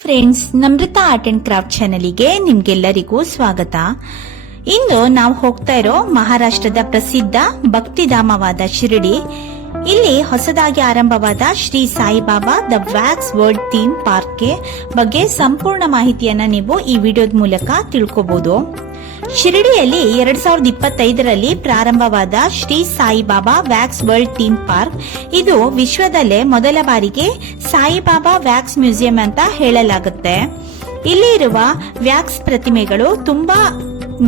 Friends, Namrata art and craft ಚಾನೆಲ್ಗೆ ನಿಮ್ಗೆಲ್ಲರಿಗೂ ಸ್ವಾಗತ. ಇಂದು ನಾವು ಹೋಗ್ತಾ ಇರೋ ಮಹಾರಾಷ್ಟ್ರದ ಪ್ರಸಿದ್ಧ ಭಕ್ತಿಧಾಮವಾದ ಶಿರಡಿ. ಇಲ್ಲಿ ಹೊಸದಾಗಿ ಆರಂಭವಾದ Shri Saibaba the wax world theme park ಬಗ್ಗೆ ಸಂಪೂರ್ಣ ಮಾಹಿತಿಯನ್ನ ನೀವು ಈ ವಿಡಿಯೋದ ಮೂಲಕ ತಿಳ್ಕೋಬಹುದು. ಶಿರಡಿಯಲ್ಲಿ 2025ರಲ್ಲಿ ಪ್ರಾರಂಭವಾದ Shri Saibaba wax world theme park ಇದು ವಿಶ್ವದಲ್ಲೇ ಮೊದಲ ಬಾರಿಗೆ ಸಾಯಿಬಾಬಾ ವ್ಯಾಕ್ಸ್ ಮ್ಯೂಸಿಯಂ ಅಂತ ಹೇಳಲಾಗುತ್ತೆ. ಇಲ್ಲಿ ಇರುವ ವ್ಯಾಕ್ಸ್ ಪ್ರತಿಮೆಗಳು ತುಂಬಾ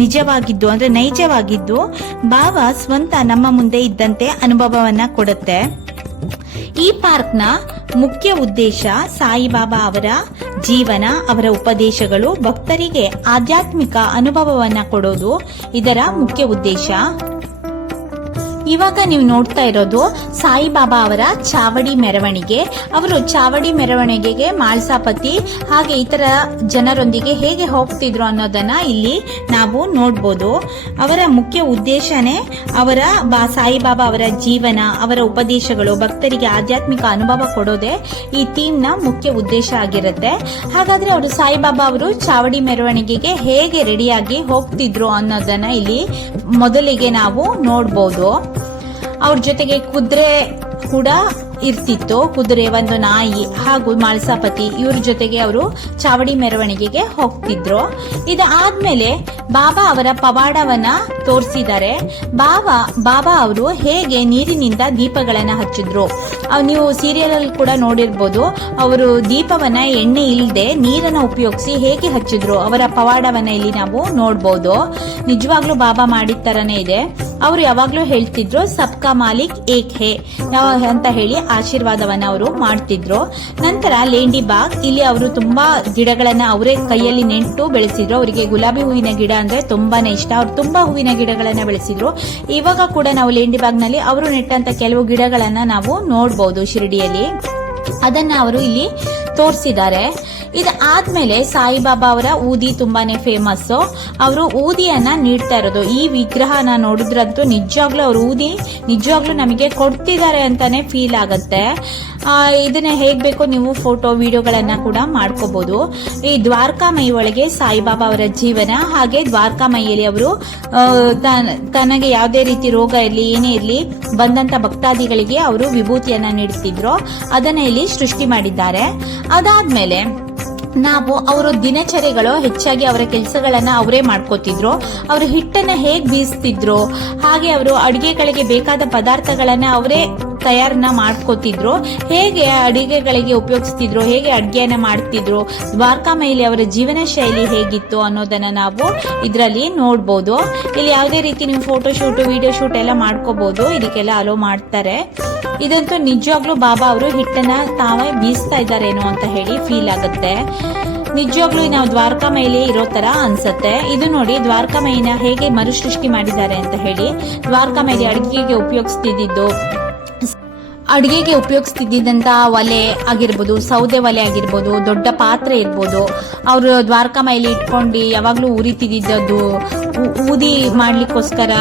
ನಿಜವಾಗಿದ್ದು ಅಂದ್ರೆ ನೈಜವಾಗಿದ್ದು ಬಾಬಾ ಸ್ವಂತ ನಮ್ಮ ಮುಂದೆ ಇದ್ದಂತೆ ಅನುಭವವನ್ನ ಕೊಡುತ್ತೆ. ಈ ಪಾರ್ಕ್ನ ಮುಖ್ಯ ಉದ್ದೇಶ ಸಾಯಿಬಾಬಾ ಅವರ ಜೀವನ, ಅವರ ಉಪದೇಶಗಳು ಭಕ್ತರಿಗೆ ಆಧ್ಯಾತ್ಮಿಕ ಅನುಭವವನ್ನ ಕೊಡೋದು ಇದರ ಮುಖ್ಯ ಉದ್ದೇಶ. ಇವಾಗ ನೀವು ನೋಡ್ತಾ ಇರೋದು ಸಾಯಿಬಾಬಾ ಅವರ ಚಾವಡಿ ಮೆರವಣಿಗೆ. ಅವರು ಚಾವಡಿ ಮೆರವಣಿಗೆಗೆ ಮಾಳ್ಸಾಪತಿ ಹಾಗೆ ಇತರ ಜನರೊಂದಿಗೆ ಹೇಗೆ ಹೋಗ್ತಿದ್ರು ಅನ್ನೋದನ್ನ ಇಲ್ಲಿ ನಾವು ನೋಡ್ಬೋದು. ಅವರ ಮುಖ್ಯ ಉದ್ದೇಶನೇ ಅವರ ಸಾಯಿಬಾಬಾ ಅವರ ಜೀವನ, ಅವರ ಉಪದೇಶಗಳು ಭಕ್ತರಿಗೆ ಆಧ್ಯಾತ್ಮಿಕ ಅನುಭವ ಕೊಡೋದೇ ಈ ಥೀಮ್ ನ ಮುಖ್ಯ ಉದ್ದೇಶ ಆಗಿರುತ್ತೆ. ಹಾಗಾದ್ರೆ ಅವರು ಸಾಯಿಬಾಬಾ ಅವರು ಚಾವಡಿ ಮೆರವಣಿಗೆಗೆ ಹೇಗೆ ರೆಡಿಯಾಗಿ ಹೋಗ್ತಿದ್ರು ಅನ್ನೋದನ್ನ ಇಲ್ಲಿ ಮೊದಲಿಗೆ ನಾವು ನೋಡ್ಬೋದು. ಅವ್ರ ಜೊತೆಗೆ ಕುದುರೆ ಕೂಡ ಇರ್ತಿತ್ತು, ಕುದುರೆ, ಒಂದು ನಾಯಿ ಹಾಗೂ ಮಾಳ್ಸಾಪತಿ ಇವ್ರ ಜೊತೆಗೆ ಅವರು ಚಾವಡಿ ಮೆರವಣಿಗೆಗೆ ಹೋಗ್ತಿದ್ರು. ಇದಾದ್ಮೇಲೆ ಬಾಬಾ ಅವರ ಪವಾಡವನ್ನ ತೋರಿಸಿದ್ದಾರೆ. ಬಾಬಾ ಅವರು ಹೇಗೆ ನೀರಿನಿಂದ ದೀಪಗಳನ್ನ ಹಚ್ಚಿದ್ರು. ನೀವು ಸೀರಿಯಲ್ ಅಲ್ಲಿ ಕೂಡ ನೋಡಿರ್ಬೋದು. ಅವರು ದೀಪವನ್ನ ಎಣ್ಣೆ ಇಲ್ಲದೆ ನೀರನ್ನ ಉಪಯೋಗಿಸಿ ಹೇಗೆ ಹಚ್ಚಿದ್ರು ಅವರ ಪವಾಡವನ್ನ ಇಲ್ಲಿ ನಾವು ನೋಡ್ಬೋದು. ನಿಜವಾಗ್ಲೂ ಬಾಬಾ ಮಾಡಿದ ತರನೇ ಇದೆ. ಅವರು ಯಾವಾಗ್ಲೂ ಹೇಳ್ತಿದ್ರು ಸಬ್ಕಾ ಮಾಲಿಕ್ ಏಕ್ ಹೇ ಅಂತ ಹೇಳಿ ಆಶೀರ್ವಾದವನ್ನ ಅವರು ಮಾಡ್ತಿದ್ರು. ನಂತರ ಲೇಂಡಿ ಬಾಗ್, ಇಲ್ಲಿ ಅವರು ತುಂಬಾ ಗಿಡಗಳನ್ನ ಅವರೇ ಕೈಯಲ್ಲಿ ನೆಟ್ಟು ಬೆಳೆಸಿದ್ರು. ಅವರಿಗೆ ಗುಲಾಬಿ ಹೂವಿನ ಗಿಡ ಅಂದ್ರೆ ತುಂಬಾನೇ ಇಷ್ಟ. ಅವ್ರು ತುಂಬಾ ಹೂವಿನ ಗಿಡಗಳನ್ನ ಬೆಳೆಸಿದ್ರು. ಇವಾಗ ಕೂಡ ನಾವು ಲೇಂಡಿ ಬಾಗ್ ನಲ್ಲಿ ಅವರು ನೆಟ್ಟಂತ ಕೆಲವು ಗಿಡಗಳನ್ನ ನಾವು ನೋಡಬಹುದು ಶಿರಡಿಯಲ್ಲಿ. ಅದನ್ನ ಅವರು ಇಲ್ಲಿ ತೋರಿಸಿದ್ದಾರೆ. ಇದಾದ್ಮೇಲೆ ಸಾಯಿಬಾಬಾ ಅವರ ಊದಿ ತುಂಬಾನೇ ಫೇಮಸ್. ಅವರು ಊದಿಯನ್ನ ನೀಡ್ತಾ ಇರೋದು. ಈ ವಿಗ್ರಹನ ನೋಡಿದ್ರಂತೂ ನಿಜವಾಗ್ಲೂ ಅವರು ಊದಿ ನಿಜವಾಗ್ಲೂ ನಮಗೆ ಕೊಡ್ತಿದ್ದಾರೆ ಅಂತಾನೆ ಫೀಲ್ ಆಗತ್ತೆ. ಇದನ್ನ ಹೇಗ್ ಬೇಕೋ ನೀವು ಫೋಟೋ ವಿಡಿಯೋಗಳನ್ನ ಕೂಡ ಮಾಡ್ಕೋಬಹುದು. ಈ ದ್ವಾರಕಾಮಯಿ ಒಳಗೆ ಸಾಯಿಬಾಬಾ ಅವರ ಜೀವನ, ಹಾಗೆ ದ್ವಾರಕಾಮಯಿಯಲ್ಲಿ ಅವರು ತನಗೆ ಯಾವುದೇ ರೀತಿ ರೋಗ ಇರಲಿ ಏನೇ ಇರಲಿ ಬಂದಂತ ಭಕ್ತಾದಿಗಳಿಗೆ ಅವರು ವಿಭೂತಿಯನ್ನ ನೀಡುತ್ತಿದ್ರು. ಅದನ್ನ ಇಲ್ಲಿ ಸೃಷ್ಟಿ ಮಾಡಿದ್ದಾರೆ. ಅದಾದ್ಮೇಲೆ ನಾವು ಅವರ ದಿನಚರಿಗಳು ಹೆಚ್ಚಾಗಿ ಅವರ ಕೆಲಸಗಳನ್ನ ಅವರೇ ಮಾಡ್ಕೋತಿದ್ರು. ಅವರು ಹಿಟ್ಟನ್ನ ಹೇಗ್ ಬೀಸ್ತಿದ್ರು, ಹಾಗೆ ಅವರು ಅಡಿಗೆಗಳಿಗೆ ಬೇಕಾದ ಪದಾರ್ಥಗಳನ್ನ ಅವರೇ ತಯಾರನ್ನ ಮಾಡ್ಕೋತಿದ್ರು. ಹೇಗೆ ಅಡಿಗೆಗಳಿಗೆ ಉಪಯೋಗಿಸ್ತಿದ್ರು, ಹೇಗೆ ಅಡ್ಗೆಯನ್ನ ಮಾಡ್ತಿದ್ರು, ದ್ವಾರಕಾಮಯಿಲಿ ಅವರ ಜೀವನ ಶೈಲಿ ಹೇಗಿತ್ತು ಅನ್ನೋದನ್ನ ನಾವು ಇದರಲ್ಲಿ ನೋಡ್ಬೋದು. ಇಲ್ಲಿ ಯಾವುದೇ ರೀತಿ ನೀವು ಫೋಟೋ ಶೂಟ್, ವಿಡಿಯೋ ಶೂಟ್ ಎಲ್ಲ ಮಾಡ್ಕೋಬಹುದು. ಇದಕ್ಕೆಲ್ಲ ಅಲೋ ಮಾಡ್ತಾರೆ. ಇದಂತೂ ನಿಜವಾಗ್ಲೂ ಬಾಬಾ ಅವರು ಹಿಟ್ಟನ್ನ ತಾವೇ ಬೀಸ್ತಾ ಇದ್ದಾರೇನೋ ಅಂತ ಹೇಳಿ ಫೀಲ್ ಆಗುತ್ತೆ. ನಿಜವಾಗ್ಲೂ ನಾವು ದ್ವಾರಕಾಮಯಿಲಿ ಇರೋ ತರ ಅನ್ಸತ್ತೆ. ಇದು ನೋಡಿ ದ್ವಾರಕಾಮಯಿನ ಹೇಗೆ ಮರುಸೃಷ್ಟಿ ಮಾಡಿದ್ದಾರೆ ಅಂತ ಹೇಳಿ. ದ್ವಾರಕಾಮಯಿಲಿ ಅಡಿಗೆಗೆ ಉಪಯೋಗಿಸ್ತಿದ್ದಂತ ಒಲೆ ಆಗಿರ್ಬೋದು, ಸೌದೆ ಒಲೆ ಆಗಿರ್ಬೋದು, ದೊಡ್ಡ ಪಾತ್ರೆ ಇರ್ಬೋದು, ಅವರು ದ್ವಾರಕಾಮಯಿಲಿ ಇಟ್ಕೊಂಡು ಯಾವಾಗ್ಲೂ ಉರಿತಿದ್ದದ್ದು, ಊದಿ ಮಾಡ್ಲಿಕ್ಕೋಸ್ಕರ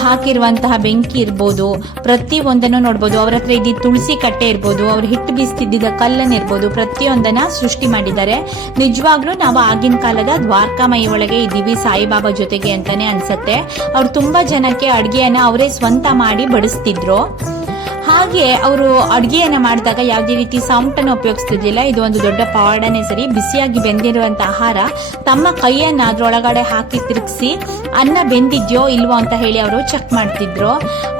ಹಾಕಿರುವಂತಹ ಬೆಂಕಿ ಇರ್ಬೋದು, ಪ್ರತಿ ಒಂದನ್ನು ನೋಡ್ಬೋದು. ಅವ್ರ ಹತ್ರ ಇದ್ದಿದ್ದ ತುಳಸಿ ಕಟ್ಟೆ ಇರ್ಬೋದು, ಅವ್ರು ಹಿಟ್ಟು ಬೀಸ್ತಿದ್ದ ಕಲ್ಲನ್ ಇರ್ಬೋದು, ಪ್ರತಿಯೊಂದನ್ನ ಸೃಷ್ಟಿ ಮಾಡಿದ್ದಾರೆ. ನಿಜವಾಗ್ಲೂ ನಾವು ಆಗಿನ ಕಾಲದ ದ್ವಾರಕಾಮಯಿ ಒಳಗೆ ಇದ್ದೀವಿ ಸಾಯಿಬಾಬಾ ಜೊತೆಗೆ ಅಂತಾನೆ ಅನ್ಸತ್ತೆ. ಅವ್ರು ತುಂಬಾ ಜನಕ್ಕೆ ಅಡ್ಗೆಯನ್ನ ಅವರೇ ಸ್ವಂತ ಮಾಡಿ ಬಡಿಸ್ತಿದ್ರು. ಹಾಗೆ ಅವರು ಅಡ್ಗೆಯನ್ನ ಮಾಡಿದಾಗ ಯಾವುದೇ ರೀತಿ ಸೌಂಡ್ ಅನ್ನು ಉಪಯೋಗಿಸ್ತಿರ್ಲಿಲ್ಲ. ಇದು ಒಂದು ದೊಡ್ಡ ಪವಾಡನೇ ಸರಿ. ಬಿಸಿಯಾಗಿ ಬೆಂದಿರುವಂತ ಆಹಾರ ತಮ್ಮ ಕೈಯನ್ನ ಅದ್ರೊಳಗಡೆ ಹಾಕಿ ತಿರುಗಿಸಿ ಅನ್ನ ಬೆಂದಿದ್ಯೋ ಇಲ್ವೋ ಅಂತ ಹೇಳಿ ಅವರು ಚೆಕ್ ಮಾಡ್ತಿದ್ರು.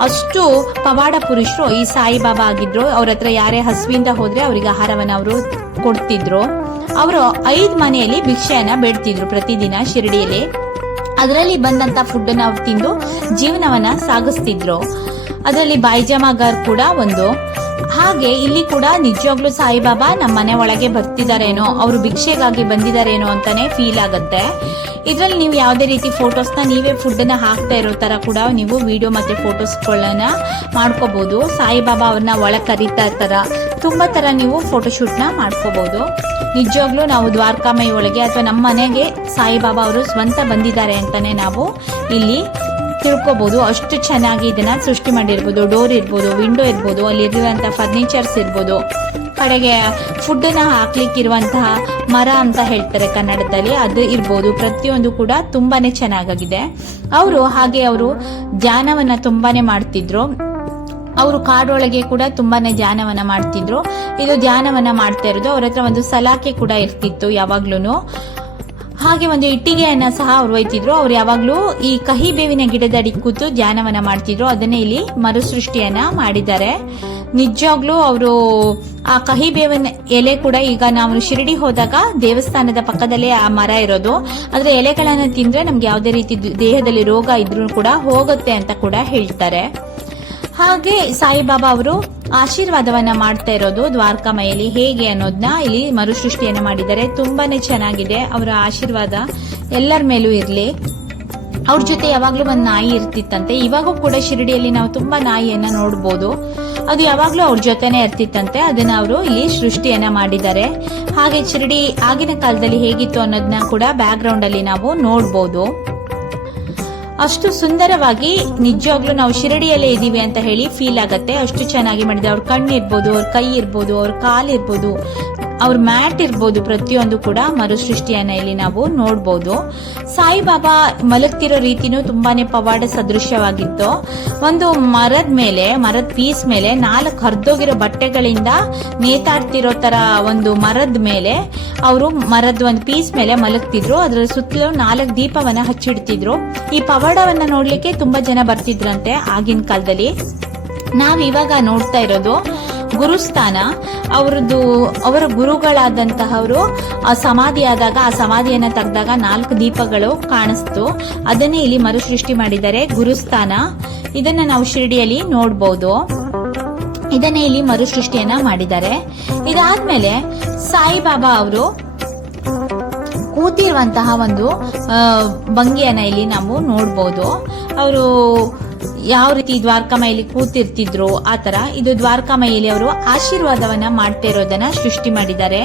ಅಷ್ಟು ಪವಾಡ ಪುರುಷರು ಈ ಸಾಯಿಬಾಬಾ ಆಗಿದ್ರು. ಅವ್ರ ಹತ್ರ ಯಾರೇ ಹಸುವಿಂದ ಹೋದ್ರೆ ಅವರಿಗೆ ಆಹಾರವನ್ನ ಅವರು ಕೊಡ್ತಿದ್ರು. ಅವರು 5 ಮನೆಯಲ್ಲಿ ಭಿಕ್ಷೆಯನ್ನ ಬೇಡ್ತಿದ್ರು ಪ್ರತಿದಿನ ಶಿರಡಿಯಲ್ಲಿ. ಅದರಲ್ಲಿ ಬಂದಂತ ಫುಡ್ ಅನ್ನ ಅವ್ರು ತಿಂದು ಜೀವನವನ್ನ ಸಾಗಿಸ್ತಿದ್ರು. ಅದರಲ್ಲಿ ಬಾಯಿಜಮಾಗರ್ ಕೂಡ ಒಂದು. ಹಾಗೆ ಇಲ್ಲಿ ಕೂಡ ನಿಜವಾಗ್ಲೂ ಸಾಯಿಬಾಬಾ ನಮ್ಮ ಮನೆ ಒಳಗೆ ಬರ್ತಿದಾರೇನೋ, ಅವರು ಭಿಕ್ಷೆಗಾಗಿ ಬಂದಿದಾರೇನೋ ಅಂತಾನೆ ಫೀಲ್ ಆಗತ್ತೆ. ಇದ್ರಲ್ಲಿ ನೀವು ಯಾವುದೇ ರೀತಿ ಫೋಟೋಸ್ನ ನೀವೇ ಫುಡ್ ನ ಹಾಕ್ತಾ ಇರೋ ತರ ಕೂಡ ನೀವು ವಿಡಿಯೋ ಮತ್ತೆ ಫೋಟೋಸ್ಗಳನ್ನ ಮಾಡ್ಕೋಬಹುದು. ಸಾಯಿಬಾಬಾ ಅವ್ರನ್ನ ಒಳ ಕರೀತಾ ತರ ತುಂಬಾ ತರ ನೀವು ಫೋಟೋಶೂಟ್ ನ ಮಾಡ್ಕೋಬಹುದು. ನಿಜವಾಗ್ಲೂ ನಾವು ದ್ವಾರಕಾಮಯಿ ಒಳಗೆ ಅಥವಾ ನಮ್ಮ ಮನೆಗೆ ಸಾಯಿಬಾಬಾ ಅವರು ಸ್ವಂತ ಬಂದಿದ್ದಾರೆ ಅಂತಾನೆ ನಾವು ಇಲ್ಲಿ ತಿಳ್ಕೋಬಹುದು. ಅಷ್ಟು ಚೆನ್ನಾಗಿ ಇದನ್ನ ಸೃಷ್ಟಿ ಮಾಡಿರ್ಬೋದು. ಡೋರ್ ಇರ್ಬೋದು, ವಿಂಡೋ ಇರ್ಬೋದು, ಅಲ್ಲಿ ಇರುವಂತ ಫರ್ನಿಚರ್ಸ್ ಇರ್ಬೋದು, ಕಡೆಗೆ ಫುಡ್ಡನ್ನ ಹಾಕ್ಲಿಕ್ಕಿರುವಂತಹ ಮರ ಅಂತ ಹೇಳ್ತಾರೆ ಕನ್ನಡದಲ್ಲಿ, ಅದು ಇರ್ಬೋದು. ಪ್ರತಿಯೊಂದು ಕೂಡ ತುಂಬಾನೇ ಚೆನ್ನಾಗಿದೆ. ಅವರು ಧ್ಯಾನವನ್ನ ತುಂಬಾನೇ ಮಾಡ್ತಿದ್ರು. ಅವರು ಕಾಡೊಳಗೆ ಕೂಡ ತುಂಬಾನೇ ಧ್ಯಾನವನ್ನ ಮಾಡ್ತಿದ್ರು. ಇದು ಧ್ಯಾನವನ್ನ ಮಾಡ್ತಾ ಇರೋದು. ಅವ್ರ ಹತ್ರ ಒಂದು ಸಲಾಕೆ ಕೂಡ ಇರ್ತಿತ್ತು ಯಾವಾಗ್ಲೂನು. ಹಾಗೆ ಒಂದು ಇಟ್ಟಿಗೆಯನ್ನ ಸಹ ಅವ್ರು ಒಯ್ತಿದ್ರು. ಅವ್ರು ಯಾವಾಗ್ಲೂ ಈ ಕಹಿ ಬೇವಿನ ಗಿಡದಡಿ ಕೂತು ಧ್ಯಾನವನ್ನ ಮಾಡ್ತಿದ್ರು. ಅದನ್ನೇ ಇಲ್ಲಿ ಮರುಸೃಷ್ಟಿಯನ್ನ ಮಾಡಿದ್ದಾರೆ. ನಿಜವಾಗ್ಲೂ ಅವರು ಆ ಕಹಿ ಬೇವಿನ ಎಲೆ ಕೂಡ, ಈಗ ನಾವು ಶಿರಡಿ ಹೋದಾಗ ದೇವಸ್ಥಾನದ ಪಕ್ಕದಲ್ಲೇ ಆ ಮರ ಇರೋದು, ಅದ್ರ ಎಲೆಗಳನ್ನ ತಿಂದ್ರೆ ನಮ್ಗೆ ಯಾವುದೇ ರೀತಿ ದೇಹದಲ್ಲಿ ರೋಗ ಇದ್ರೂ ಕೂಡ ಹೋಗುತ್ತೆ ಅಂತ ಕೂಡ ಹೇಳ್ತಾರೆ. ಹಾಗೆ ಸಾಯಿಬಾಬಾ ಅವರು ಆಶೀರ್ವಾದವನ್ನ ಮಾಡ್ತಾ ಇರೋದು ದ್ವಾರಕಾಮಯಲ್ಲಿ ಹೇಗೆ ಅನ್ನೋದನ್ನ ಇಲ್ಲಿ ಮರುಸೃಷ್ಟಿಯನ್ನ ಮಾಡಿದ್ದಾರೆ. ತುಂಬಾನೇ ಚೆನ್ನಾಗಿದೆ. ಅವರ ಆಶೀರ್ವಾದ ಎಲ್ಲರ ಮೇಲೂ ಇರ್ಲಿ. ಅವ್ರ ಜೊತೆ ಯಾವಾಗ್ಲೂ ಒಂದು ನಾಯಿ ಇರ್ತಿತ್ತಂತೆ. ಇವಾಗೂ ಕೂಡ ಶಿರಡಿಯಲ್ಲಿ ನಾವು ತುಂಬಾ ನಾಯಿಯನ್ನ ನೋಡ್ಬೋದು. ಅದು ಯಾವಾಗ್ಲೂ ಅವ್ರ ಜೊತೆನೆ ಇರ್ತಿತ್ತಂತೆ. ಅದನ್ನ ಅವರು ಇಲ್ಲಿ ಸೃಷ್ಟಿಯನ್ನ ಮಾಡಿದ್ದಾರೆ. ಹಾಗೆ ಶಿರಡಿ ಆಗಿನ ಕಾಲದಲ್ಲಿ ಹೇಗಿತ್ತು ಅನ್ನೋದನ್ನ ಕೂಡ ಬ್ಯಾಕ್ ಗ್ರೌಂಡ್ ಅಲ್ಲಿ ನಾವು ನೋಡ್ಬೋದು. ಅಷ್ಟು ಸುಂದರವಾಗಿ ನಿಜವಾಗ್ಲೂ ನಾವು ಶಿರಡಿಯಲ್ಲೇ ಇದೀವಿ ಅಂತ ಹೇಳಿ ಫೀಲ್ ಆಗತ್ತೆ. ಅಷ್ಟು ಚೆನ್ನಾಗಿ ಮಾಡಿದೆ. ಅವ್ರ ಕಣ್ಣು ಇರ್ಬೋದು, ಅವ್ರ ಕೈ ಇರ್ಬೋದು, ಅವ್ರ ಕಾಲ್ ಇರ್ಬೋದು, ಅವ್ರ ಮ್ಯಾಟ್ ಇರ್ಬೋದು, ಪ್ರತಿಯೊಂದು ಕೂಡ ಮರುಸೃಷ್ಟಿಯನ್ನ ಇಲ್ಲಿ ನಾವು ನೋಡ್ಬೋದು. ಸಾಯಿಬಾಬಾ ಮಲಗ್ತಿರೋ ರೀತಿನೂ ತುಂಬಾನೇ ಪವಾಡ ಸದೃಶ್ಯವಾಗಿತ್ತು. ಒಂದು ಮರದ ಪೀಸ್ ಮೇಲೆ 4 ಹರಿದೋಗಿರೋ ಬಟ್ಟೆಗಳಿಂದ ನೇತಾಡ್ತಿರೋ ತರ ಒಂದು ಮರದ ಮೇಲೆ ಅವರು ಮರದ ಒಂದು ಪೀಸ್ ಮೇಲೆ ಮಲಗ್ತಿದ್ರು. ಅದರ ಸುತ್ತಲೂ 4 ದೀಪವನ್ನ ಹಚ್ಚಿಡ್ತಿದ್ರು. ಈ ಪವಾಡವನ್ನ ನೋಡ್ಲಿಕ್ಕೆ ತುಂಬಾ ಜನ ಬರ್ತಿದ್ರಂತೆ ಆಗಿನ ಕಾಲದಲ್ಲಿ. ನಾವ್ ಇವಾಗ ನೋಡ್ತಾ ಇರೋದು ಗುರುಸ್ಥಾನ. ಅವರ ಗುರುಗಳಾದಂತಹವರು ಸಮಾಧಿಯಾದಾಗ ಆ ಸಮಾಧಿಯನ್ನ ತೆಗೆದಾಗ 4 ದೀಪಗಳು ಕಾಣಿಸ್ತು. ಅದನ್ನೇ ಇಲ್ಲಿ ಮರುಸೃಷ್ಟಿ ಮಾಡಿದ್ದಾರೆ, ಗುರುಸ್ಥಾನ. ಇದನ್ನ ನಾವು ಶಿರಡಿಯಲ್ಲಿ ನೋಡಬಹುದು. ಇದನ್ನೇ ಇಲ್ಲಿ ಮರುಸೃಷ್ಟಿಯನ್ನ ಮಾಡಿದ್ದಾರೆ. ಇದಾದ್ಮೇಲೆ ಸಾಯಿಬಾಬಾ ಅವರು ಕೂತಿರುವಂತಹ ಒಂದು ಭಂಗಿಯನ್ನ ಇಲ್ಲಿ ನಾವು ನೋಡಬಹುದು. ಅವರು ಯಾವ ರೀತಿ ದ್ವಾರಕಾಮಯಲ್ಲಿ ಕೂತಿರ್ತಿದ್ರು ಆ ತರ ಇದು ದ್ವಾರಕಾಮಯಲ್ಲಿ ಅವರು ಆಶೀರ್ವಾದವನ್ನ ಮಾಡ್ತಾ ಇರೋದನ್ನ ಸೃಷ್ಟಿ ಮಾಡಿದ್ದಾರೆ.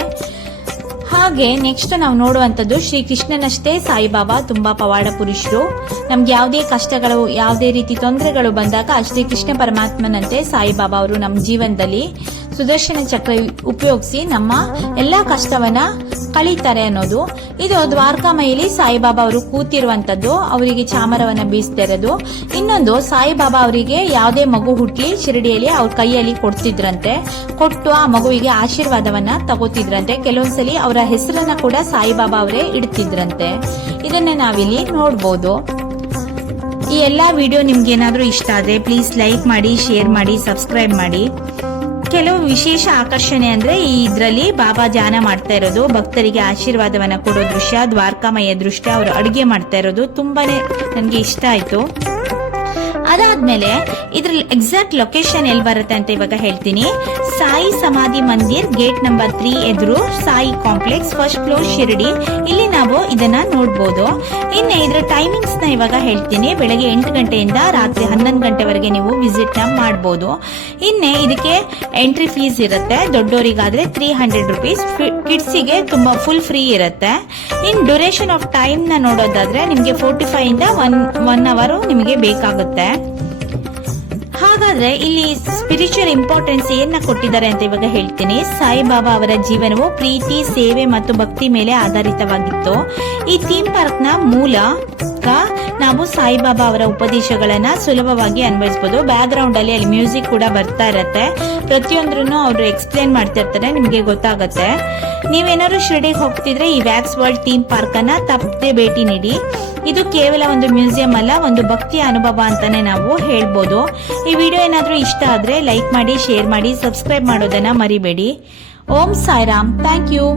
ಹಾಗೆ ನೆಕ್ಸ್ಟ್ ನಾವು ನೋಡುವಂತದ್ದು ಶ್ರೀ ಕೃಷ್ಣನಷ್ಟೇ ಸಾಯಿಬಾಬಾ ತುಂಬಾ ಪವಾಡ ಪುರುಷರು. ನಮ್ಗೆ ಯಾವುದೇ ಕಷ್ಟಗಳು, ಯಾವುದೇ ರೀತಿ ತೊಂದರೆಗಳು ಬಂದಾಗ ಶ್ರೀ ಕೃಷ್ಣ ಪರಮಾತ್ಮನಂತೆ ಸಾಯಿಬಾಬಾ ಅವರು ನಮ್ಮ ಜೀವನದಲ್ಲಿ ಸುದರ್ಶನ ಚಕ್ರ ಉಪಯೋಗಿಸಿ ನಮ್ಮ ಎಲ್ಲಾ ಕಷ್ಟವನ್ನ ಕಳೀತಾರೆ ಅನ್ನೋದು. ಇದು ದ್ವಾರಕಾಮಯಲ್ಲಿ ಸಾಯಿಬಾಬಾ ಅವರು ಕೂತಿರುವಂತದ್ದು, ಅವರಿಗೆ ಚಾಮರವನ್ನ ಬೀಸ್ತಾ ಇರೋದು. ಇನ್ನೊಂದು, ಸಾಯಿಬಾಬಾ ಅವರಿಗೆ ಯಾವುದೇ ಮಗು ಹುಟ್ಟಿ ಶಿರಡಿಯಲ್ಲಿ ಅವ್ರ ಕೈಯಲ್ಲಿ ಕೊಡ್ತಿದ್ರಂತೆ. ಕೊಟ್ಟು ಆ ಮಗುವಿಗೆ ಆಶೀರ್ವಾದವನ್ನ ತಗೋತಿದ್ರಂತೆ. ಕೆಲವೊಂದ್ಸಲಿ ಅವರ ಹೆಸರನ್ನ ಕೂಡ ಸಾಯಿಬಾಬಾ ಅವರೇ ಇಡ್ತಿದ್ರಂತೆ. ಇದನ್ನ ನಾವಿಲ್ಲಿ ನೋಡ್ಬೋದು. ಈ ಎಲ್ಲಾ ವಿಡಿಯೋ ನಿಮ್ಗೆ ಏನಾದ್ರೂ ಇಷ್ಟ ಆದ್ರೆ ಪ್ಲೀಸ್ ಲೈಕ್ ಮಾಡಿ, ಶೇರ್ ಮಾಡಿ, ಸಬ್ಸ್ಕ್ರೈಬ್ ಮಾಡಿ. ಕೆಲವು ವಿಶೇಷ ಆಕರ್ಷಣೆ ಅಂದ್ರೆ ಇದರಲ್ಲಿ ಬಾಬಾ ಧ್ಯಾನ ಮಾಡ್ತಾ ಇರೋದು, ಭಕ್ತರಿಗೆ ಆಶೀರ್ವಾದವನ್ನ ಕೊಡೋ ದೃಶ್ಯ, ದ್ವಾರಕಾಮಯ ದೃಶ್ಯ, ಅವರು ಅಡುಗೆ ಮಾಡ್ತಾ ಇರೋದು ತುಂಬಾನೇ ನನಗೆ ಇಷ್ಟ ಆಯ್ತು. ಅದಾದ್ಮೇಲೆ ಇದ್ರಲ್ಲಿ ಎಕ್ಸಾಕ್ಟ್ ಲೊಕೇಶನ್ ಎಲ್ಲಿ ಬರುತ್ತೆ ಅಂತ ಇವಾಗ ಹೇಳ್ತೀನಿ. ಸಾಯಿ ಸಮಾಧಿ ಮಂದಿರ್, ಗೇಟ್ ನಂಬರ್ 3 ಎದುರು, Sai complex, first floor, Shirdi. ಇಲ್ಲಿ ನಾವು ಇದನ್ನ ನೋಡಬಹುದು. ಇನ್ನು ಇದರ ಟೈಮಿಂಗ್ಸ್ ನ ಇವಾಗ ಹೇಳ್ತೀನಿ. ಬೆಳಗ್ಗೆ 8 ಗಂಟೆಯಿಂದ ರಾತ್ರಿ 11 ಗಂಟೆವರೆಗೆ ನೀವು ವಿಸಿಟ್ ನ ಮಾಡಬಹುದು. ಇನ್ನೇ ಇದಕ್ಕೆ ಎಂಟ್ರಿ ಫೀಸ್ ಇರುತ್ತೆ. ದೊಡ್ಡವರಿಗಾದ್ರೆ 300 ರುಪೀಸ್, ಕಿಡ್ಸಿಗೆ ತುಂಬಾ ಫುಲ್ ಫ್ರೀ ಇರುತ್ತೆ. ಇನ್ ಡ್ಯೂರೇಷನ್ ಆಫ್ ಟೈಮ್ ನ ನೋಡೋದಾದ್ರೆ ನಿಮ್ಗೆ 45 ಇಂದ 1 ಅವರ್ ನಿಮಗೆ ಬೇಕಾಗುತ್ತೆ. ಹಾಗಾದ್ರೆ ಇಲ್ಲಿ ಸ್ಪಿರಿಚುವಲ್ ಇಂಪಾರ್ಟೆನ್ಸ್ ಏನ ಕೊಟ್ಟಿದ್ದಾರೆ ಅಂತ ಇವಾಗ ಹೇಳ್ತೀನಿ. ಸಾಯಿಬಾಬಾ ಅವರ ಜೀವನವು ಪ್ರೀತಿ, ಸೇವೆ ಮತ್ತು ಭಕ್ತಿ ಮೇಲೆ ಆಧಾರಿತವಾಗಿತ್ತು. ಈ ಥೀಮ್ ಪಾರ್ಕ್ ನ ಮೂಲಕ ನಾವು ಸಾಯಿಬಾಬಾ ಅವರ ಉಪದೇಶಗಳನ್ನ ಸುಲಭವಾಗಿ ಅನ್ವಯಿಸಬಹುದು. ಬ್ಯಾಕ್ ಗ್ರೌಂಡ್ ಅಲ್ಲಿ ಮ್ಯೂಸಿಕ್ ಕೂಡ ಬರ್ತಾ ಇರತ್ತೆ. ಪ್ರತಿಯೊಂದ್ರನ್ನು ಅವರು ಎಕ್ಸ್ಪ್ಲೇನ್ ಮಾಡ್ತಿರ್ತಾರೆ, ನಿಮ್ಗೆ ಗೊತ್ತಾಗತ್ತೆ. ನೀವೇನಾದ್ರು ಶಿರಡಿಗೆ ಹೋಗ್ತಿದ್ರೆ ಈ ವ್ಯಾಕ್ಸ್ ವರ್ಲ್ಡ್ ಥೀಮ್ ಪಾರ್ಕ್ ಅನ್ನ ತಪ್ಪದೆ ಭೇಟಿ ನೀಡಿ. ಇದು ಕೇವಲ ಒಂದು ಮ್ಯೂಸಿಯಂ ಅಲ್ಲ, ಒಂದು ಭಕ್ತಿಯ ಅನುಭವ ಅಂತಾನೆ ನಾವು ಹೇಳ್ಬೋದು. ಈ ವಿಡಿಯೋ ಏನಾದ್ರೂ ಇಷ್ಟ ಆದ್ರೆ ಲೈಕ್ ಮಾಡಿ, ಶೇರ್ ಮಾಡಿ, ಸಬ್ಸ್ಕ್ರೈಬ್ ಮಾಡೋದನ್ನ ಮರಿಬೇಡಿ. Om Sairam. Thank you.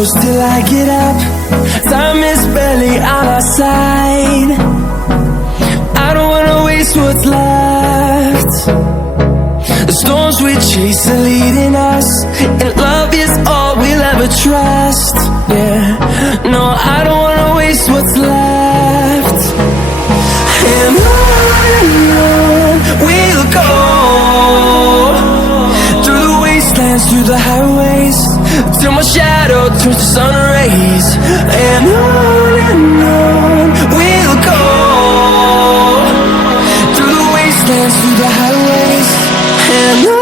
close till I get up. Time is barely on our side. I don't wanna waste what's left. The storms we chase are leading us, and love is all we'll ever trust. Yeah, no, I don't wanna waste what's left. And on we'll go, through the wastelands, through the highways, till my shadow turns to sun rays. And on we'll go, through the wastelands, through the highways, and on.